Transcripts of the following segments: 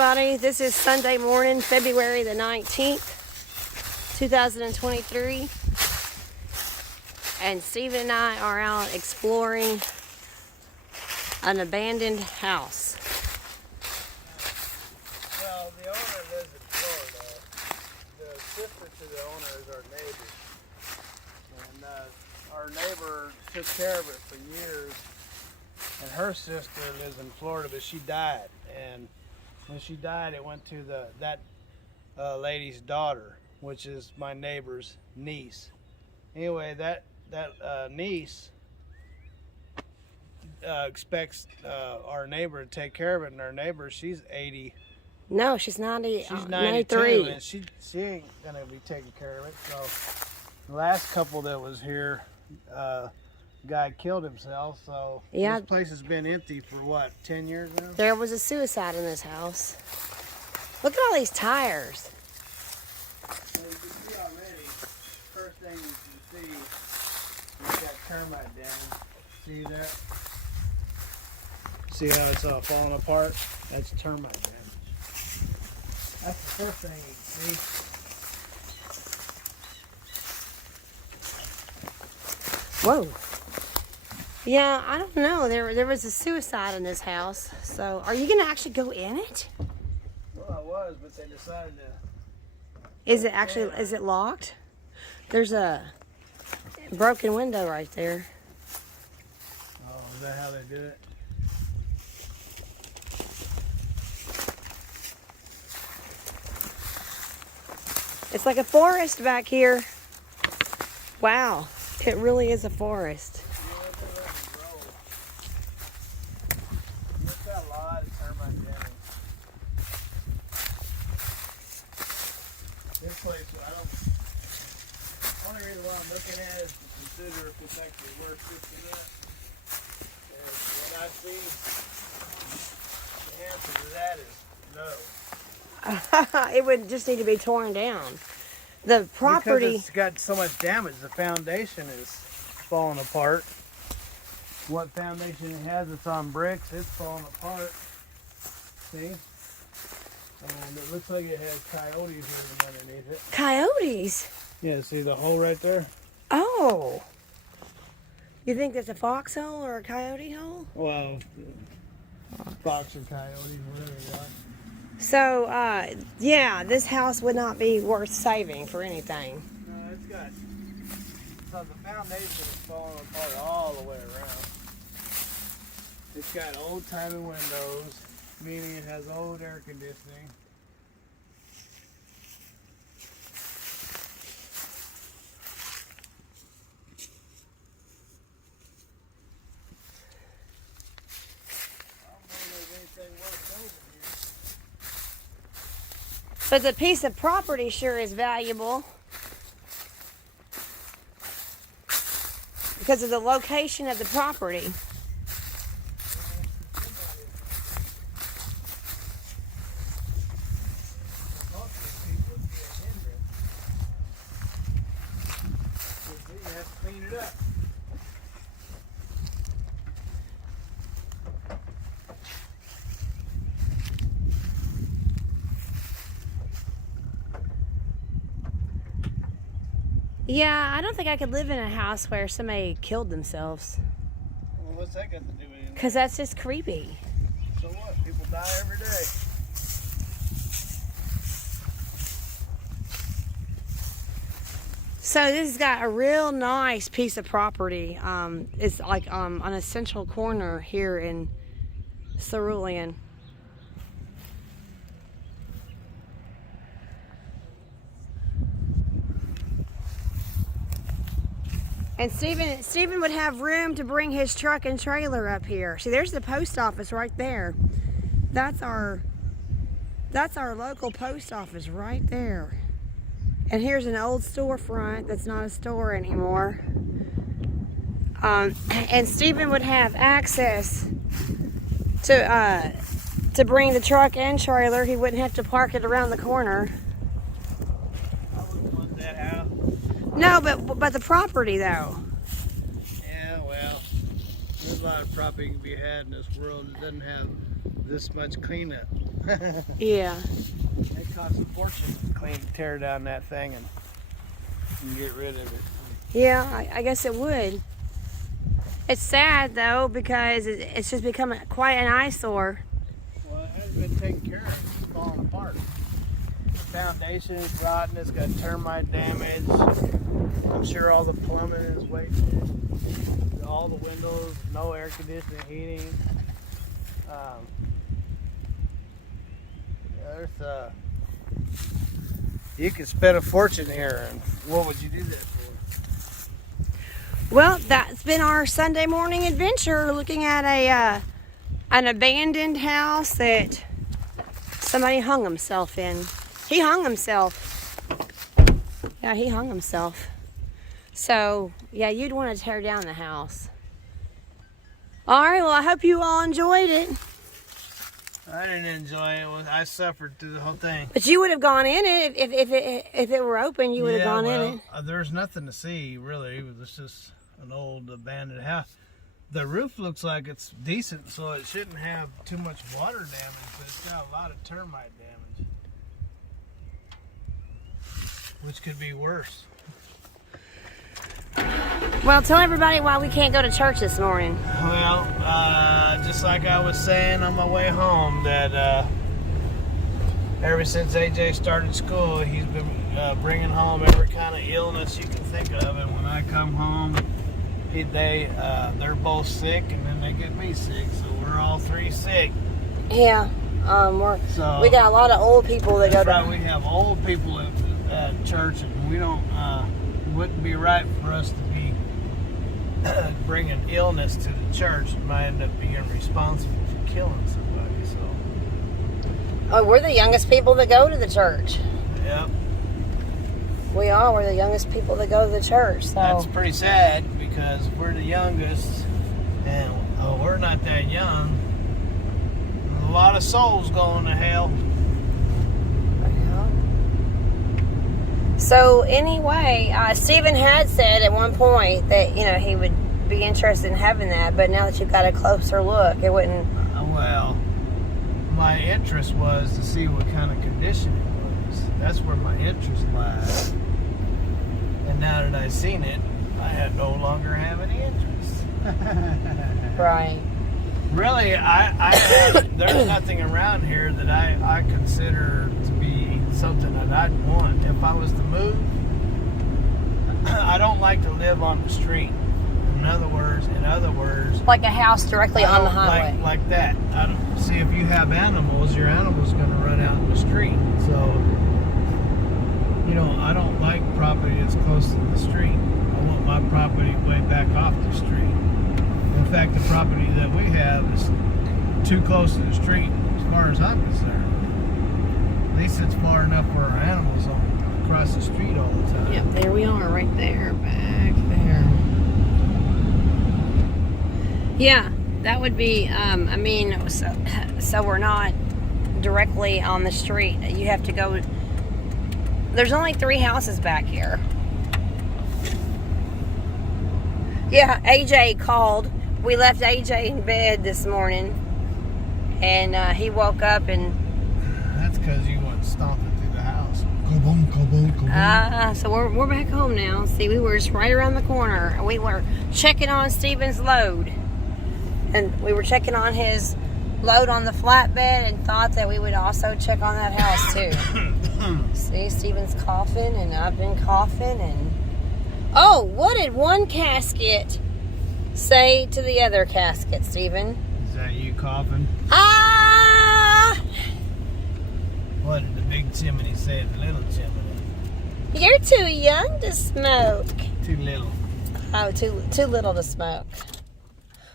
everybody. This is Sunday morning, February the 19th, 2023. And Stephen and I are out exploring an abandoned house. Well, the owner lives in Florida. The sister to the owner is our neighbor. And our neighbor took care of it for years. And her sister lives in Florida, but she died. And when she died, it went to that lady's daughter, which is my neighbor's niece. Anyway, that niece expects our neighbor to take care of it, and our neighbor, she's 80. No, she's 90. She's 93. And she ain't gonna be taking care of it. So the last couple that was here, guy killed himself. So yeah, this place has been empty for what, 10 years now? There was a suicide in this house. Look at all these tires. So you can see already, first thing you can see is that termite damage. See that? See how it's all falling apart? That's termite damage. That's the first thing you can see. Whoa. Yeah, I don't know. There was a suicide in this house. So, are you gonna actually go in it? Well, I was, but they decided to. Is it locked? There's a broken window right there. Oh, is that how they do it? It's like a forest back here. Wow, it really is a forest. It's got a lot of termite damage. This place, only reason why I'm looking at it is to consider if it's actually worth this or that. And when I see the answer to that is no. It would just need to be torn down. The property. Because it's got so much damage. The foundation is falling apart. What foundation it has, it's on bricks. It's falling apart. See? And it looks like it has coyotes living underneath it. Coyotes? Yeah, see the hole right there? Oh. You think that's a foxhole or a coyote hole? Well, fox or coyotes, whatever you want. So, yeah, this house would not be worth saving for anything. No, it's got, so the foundation is falling apart all the way around. It's got old-timey windows, meaning it has old air conditioning. I don't know if there's anything worth saving here. But the piece of property sure is valuable. Because of the location of the property. You have to clean it up. Yeah, I don't think I could live in a house where somebody killed themselves. Well, what's that got to do with anything? Because that's just creepy. So what? People die every day. So this has got a real nice piece of property. It's like on a central corner here in Cerulean. And Stephen would have room to bring his truck and trailer up here. See, there's the post office right there. That's our local post office right there. And here's an old storefront that's not a store anymore. And Stephen would have access to bring the truck and trailer. He wouldn't have to park it around the corner. I wouldn't want that house. No, but the property though. Yeah, well, there's a lot of property can be had in this world that doesn't have this much cleanup. Yeah. It costs a fortune to tear down that thing and get rid of it. Yeah, I guess it would. It's sad though because it's just become quite an eyesore. Well, it hasn't been taken care of. It's falling apart. The foundation is rotten. It's got termite damage. I'm sure all the plumbing is wasted. All the windows, no air conditioning, heating. You could spend a fortune here, and what would you do that for? Well, that's been our Sunday morning adventure, looking at an abandoned house that somebody hung himself in. He hung himself. Yeah, he hung himself. So, yeah, you'd want to tear down the house. All right, well, I hope you all enjoyed it. I didn't enjoy it. I suffered through the whole thing. But you would have gone in it if it were open. You would have gone in it. There's nothing to see, really. It's just an old abandoned house. The roof looks like it's decent, so it shouldn't have too much water damage, but it's got a lot of termite damage, which could be worse. Well, tell everybody why we can't go to church this morning. Well, just like I was saying on my way home, that ever since AJ started school, he's been bringing home every kind of illness you can think of. And when I come home, they're both sick, and then they get me sick. So we're all three sick. Yeah, we got a lot of old people that go to. Right, we have old people at church, and we don't. It wouldn't be right for us to be bringing illness to the church. It might end up being responsible for killing somebody. So. Oh, we're the youngest people that go to the church. Yep. We are. We're the youngest people that go to the church. So. That's pretty sad because we're the youngest, and we're not that young. There's a lot of souls going to hell. So anyway, Stephen had said at one point that he would be interested in having that, but now that you've got a closer look, it wouldn't. Well, my interest was to see what kind of condition it was. That's where my interest lies. And now that I've seen it, I no longer have any interest. Right. Really, there's nothing around here that I consider to be something that I'd want. If I was to move, I don't like to live on the street. In other words, like a house directly on the highway. Like that. I don't see if you have animals, your animal's going to run out in the street. So, I don't like property that's close to the street. I want my property way back off the street. In fact, the property that we have is too close to the street as far as I'm concerned. At least it's far enough for our animals across the street all the time. Yep, there we are, right there, back there. Yeah, that would be, so we're not directly on the street. You have to go, there's only 3 houses back here. Yeah, AJ called. We left AJ in bed this morning, and he woke up and... That's because you went stomping through the house. Kaboom, kaboom, kaboom. So we're back home now. See, we were just right around the corner. We were checking on Stephen's load. And we were checking on his load on the flatbed and thought that we would also check on that house too. See, Stephen's coughing and I've been coughing and... Oh, what did one casket say to the other casket, Stephen? Is that you coughing? Ah! What did the big chimney say to the little chimney? You're too young to smoke. Too little. Oh, too little to smoke.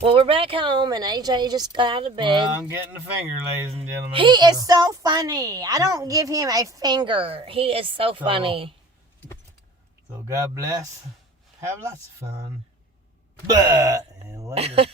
Well, we're back home, and AJ just got out of bed. Well, I'm getting a finger, ladies and gentlemen. He is so funny. I don't give him a finger. He is so funny. So God bless. Have lots of fun. And later.